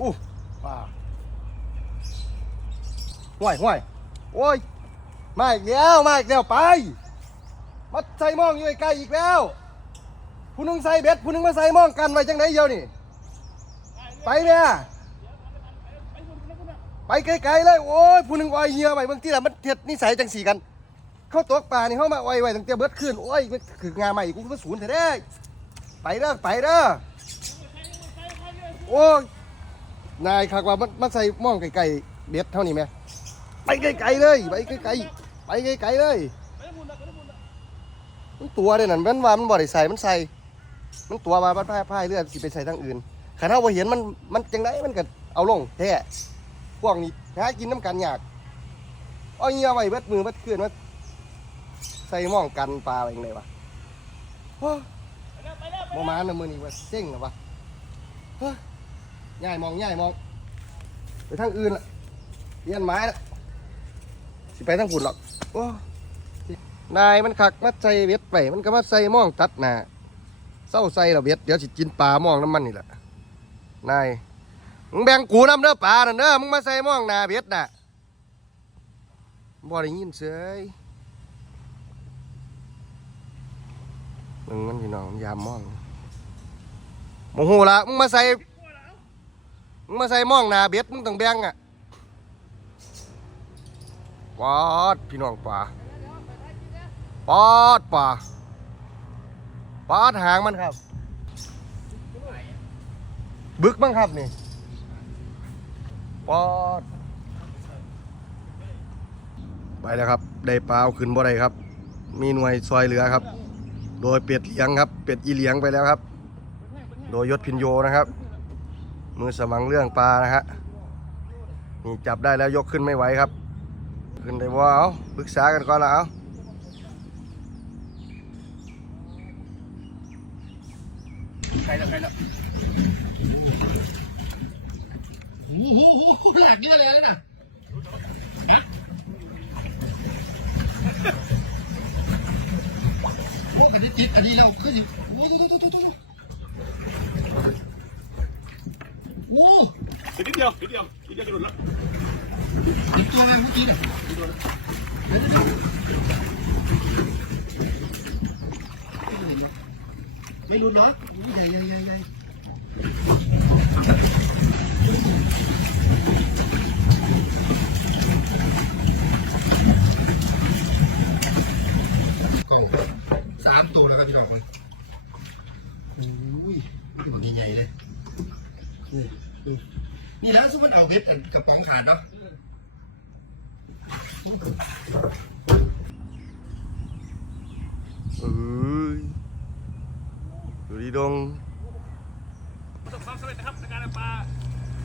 อู้ป่าห่วยห่วยโอ้ย มาอีกแล้ว มาอีกแล้วไป มาใส่มองอยู่ใกล้อีกแล้ว ผู้นึงใส่เบ็ดผู้นึงมาใส่มองกันไว้จังไดเดียวนี่ ไปเนี่ยไปไกลๆเลยโอ้ยผู้นึงอ้อยเหยื่อไว้บางทีละมันเท็ดนิสัยจังสีกัน เข้าตกปลานี่เข้ามาอ้อยไว้ตั้งแต่เบิดขึ้นโอ้ยมันคืองานใหม่กูก็ศูนย์แท้ได้ไปเด้อไปเด้อโอ้ย นายคักว่ามันมันใส่หมองไกลๆเบ็ดเท่านี้ไหมไปไกลๆเลยไปไกลๆไปไกลๆเลยมันตัวเด้นั่นมันว่ามันบ่ได้ใส่มันใส่มันตัวมาบ้านพายพายเรือดสิไปใส่ทางอื่นขันเฮาบ่เห็นมันมันจังไดมันก็เอาลงแท้พวกนี้หากินน้ำกันยากเอาเงี้ยไว้เบิดมือเบิดคืนว่าใส่หม่องกันปลาอะไรจังไดวะโอ้บ่มานะมือนี้ว่าเซ็งแล้ววะ ยย้ายมองย้ายมอง ไปทางอื่นละเรียนไม้ละสิไปทางฝุ่นหรอกโอ้นายมันขักมาใส่เบ็ดไปมันก็มาใส่หมองตัดหนาเศร้าใส่เราเบ็ดเดี๋ยวสิกินปลาหมองน้ำมันนี่แหละนายมึงแบ่งกูน้ำเด้อปลาน่ะเด้อมึงมาใส่หมองหนาเบ็ดน่ะบ่ได้ยินเสยมึงมันพี่น้องยามหมองโมโหละมึงมาใส่ มึงมาใส่มองหน้าเบ็ดมึงต้องแบ่งอะปอดพี่น้องปลาปอดป่าปอดหางมันครับ บึกมั้งครับนี่ปอด ไปแล้วครับ ได้ปลาเอาขึ้นบ่ได้ครับ มีหน่วยซอยเหลือครับ โดยเป็ดเลี้ยงครับ เป็ดอีเลี้ยงไปแล้วครับ โดยยศพินโยนะครับ มือสมังเรื่องปลานะฮะนี่จับได้แล้วยกขึ้นไม่ไหวครับ ขึ้นได้ว่าเอาปรึกษากันก่อนละเอาใครแล้วใครแล้วโอ้โหโอ้โหหนักเยอะเลยนะโอ้อันนี้ติดอันนี้เราขึ้นอยู่โอ้โห โอ้โหโอ้โหโอ้โหนิดเดียวนิดเดียวนิดเดียวจะหลุดแล้วติดตัวมันเมื่อกี้เนี่ยไม่รุนเนาะใหญ่ใหญ่ใหญ่ใหญ่กล่องสามตัวแล้วครับพี่น้องคนอุ้ยตัวนี้ใหญ่เลย นี่นี่นี่แล้วซุปมันเอาเพชรกระป๋องขาดเนาะเอ้ยดูดีดงประสบความสำเร็จนะครับในการเอาปลา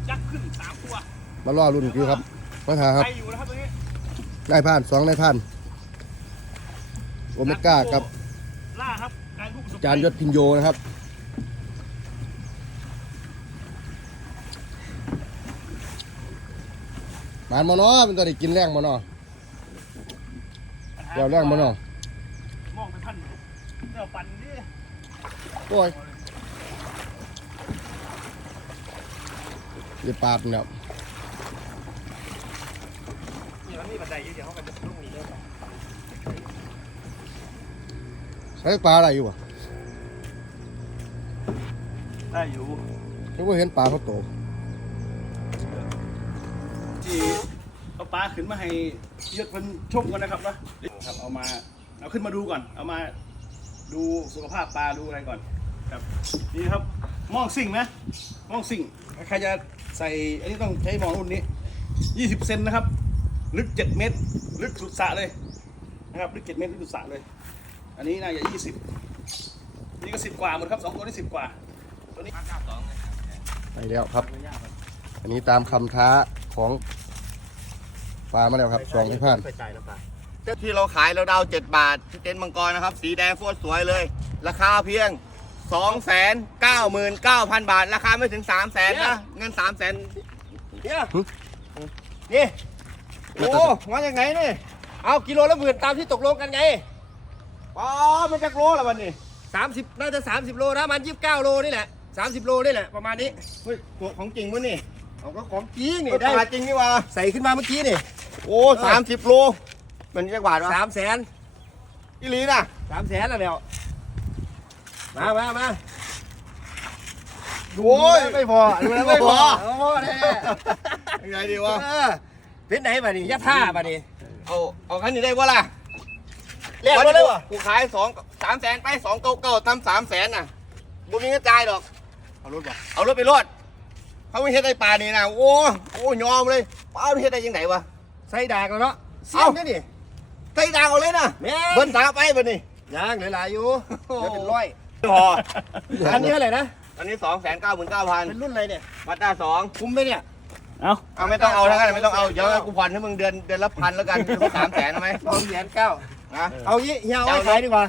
ยักษ์ขึ้นสามตัวมาล่อรุ่นคือครับมาถาครับไปอยู่นะครับตรงนี้นายผ่านสองนายผ่านโอเมก้ากับล่าครับการผู้ประสบจานยศพินโยนะครับ มานมาเนาะเป็นตัวได้กินแรงมาเนาะเดี๋ยวแรงมาเนาะมองไปพันเดี๋ยวปั่นดิโอ้ยเดี๋ยวปาดเนี่ยนี่มันมีบันไดอยู่เดี๋ยวเขาก็จะลุ่งนี้เลยใช้ปลาอะไรอยู่วะได้อยู่ยังไม่เห็นปลาเขาโต จีเอาปลาขึ้นมาให้ยศมันชมกันนะครับนะครับ เอามาเอาขึ้นมาดูก่อน เอามาดูสุขภาพปลาดูอะไรก่อนครับนี่ครับมองสิ่งนะมองสิ่งใครจะใส่อันนี้ต้องใช้มองรุ่นนี้ 20 เซนนะครับ ลึก 7 เมตร ลึกสุดสระเลยนะครับลึก 7 เมตรลึกสุดสระเลย อันนี้น่าจะ 20 นี่ก็ 10 กว่าหมดครับสองตัวนี้10 กว่าตัวนี้ไปแล้วครับ อันนี้ตามคำท้าของ ปลามาแล้วครับสองที่ผ่าน ที่เราขายเราดาวเจ็ดบาท ที่เต็นท์มังกรนะครับ สีแดงโคตรสวยเลย ราคาเพียงสองแสนเก้าหมื่นเก้าพันบาท ราคาไม่ถึงสามแสนนะ เงินสามแสนเนี่ยนี่ โอ้มาอย่างไงนี่ เอากิโลละหมื่นตามที่ตกลงกันไงอ๋อมันจะโลละวันนี้สามสิบน่าจะสามสิบโลนะมันยี่สิบเก้าโลนี่แหละสามสิบโลนี่แหละประมาณนี้เฮ้ยตัวของจริงวะนี่เอาก็ของจริงนี่นี่ได้ได้จริงนี่วะใส่ขึ้นมาเมื่อกี้นี่ โอ้สามสิบโลเป็นจักบาทวะสามแสนอีหลีน่ะสามแสนแล้วเดี๋ยวมามามาโอ้ยไม่พอดูแล้วไม่พอไม่พอแน่ยังไงดีวะเออเป็นไหนบัดนี้ยะท่าบัดนี้เอาเอาคันนี้ได้ปะล่ะเรียกมาเลยวะกูขายสองสามแสนไปสองเก้าเก้าทำสามแสนน่ะบุมีเงินจ่ายดอก เอารถบ่เอารถไปรถเขาไม่เฮ็ดได้ปลานี่นะโอ้โอ้ยอมเลยป้าไม่เฮ็ดได้ยังไงวะ ใส่ดากแล้วเนาะเสียเอ้างนี่นี่ใส่ดาวเอาเลยนะแม่เบิ้ลสาไปบัดนี้ย่างหลายๆอยู่เดี๋ยวเป็นร้อยพออันนี้อะไรนะอันนี้สองแสนเก้าหมื่นเก้าพันเป็นรุ่นอะไรเนี่ยวัดด้าสองคุ้มไหมเนี่ยเอาเอาไม่ต้องเอาทั้งนั้นไม่ต้องเอาเดี๋ยวกูผ่อนให้มึงเดือนเดือนละพันแล้วกันเขาสามแสนไหมสองแสนเก้านะเอางี้เฮียเอาไว้ขายดีกว่า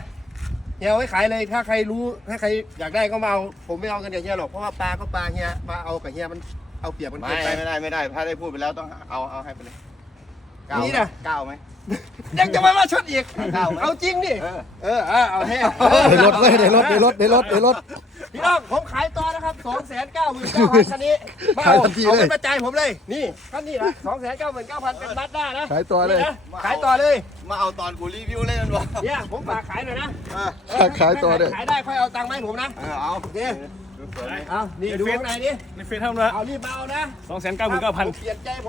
เฮียเอาไว้ขายเลยถ้าใครรู้ถ้าใครอยากได้ก็มาเอาผมไม่เอากันอย่างเฮียหรอกเพราะว่าปลาก็ปลาเฮียมาเอากับเฮียมันเอาเปรียบมันไม่เกินไปไม่ได้ไม่ได้ ถ้าได้พูดไปแล้วต้องเอาเอาให้ไปเลยเก้านี่นะเก้าไหมยังจะมามาชดอีกเอาไหมเอาจริงดิเออเออเอาเอาให้เอาในรถเลยในรถในรถในรถในรถพี่น้องผมขายต่อนะครับสองแสนเก้าหมื่นเก้าพันคันนี้มาเอาขายทันทีเลยเอาเงินมาจ่ายผมเลยนี่คันนี้นะสองแสนเก้าหมื่นเก้าพันเป็นบัตรด้านะขายตัวเลยนี่นะขายต่อเลยมาเอาตอนกูรีวิวเลยมันบอกเนี่ยผมฝากขายหน่อยนะเออเออขายต่อเลยขายได้ค่อยเอาตังค์มาให้ผมนะเออเอาโอเคเอานี่ดูข้างในนี่ในเฟซเท่านั้นละเอารีบมาเอานะสองแสนเก้าหมื่นเก้าพันเปลี่ยนใจผม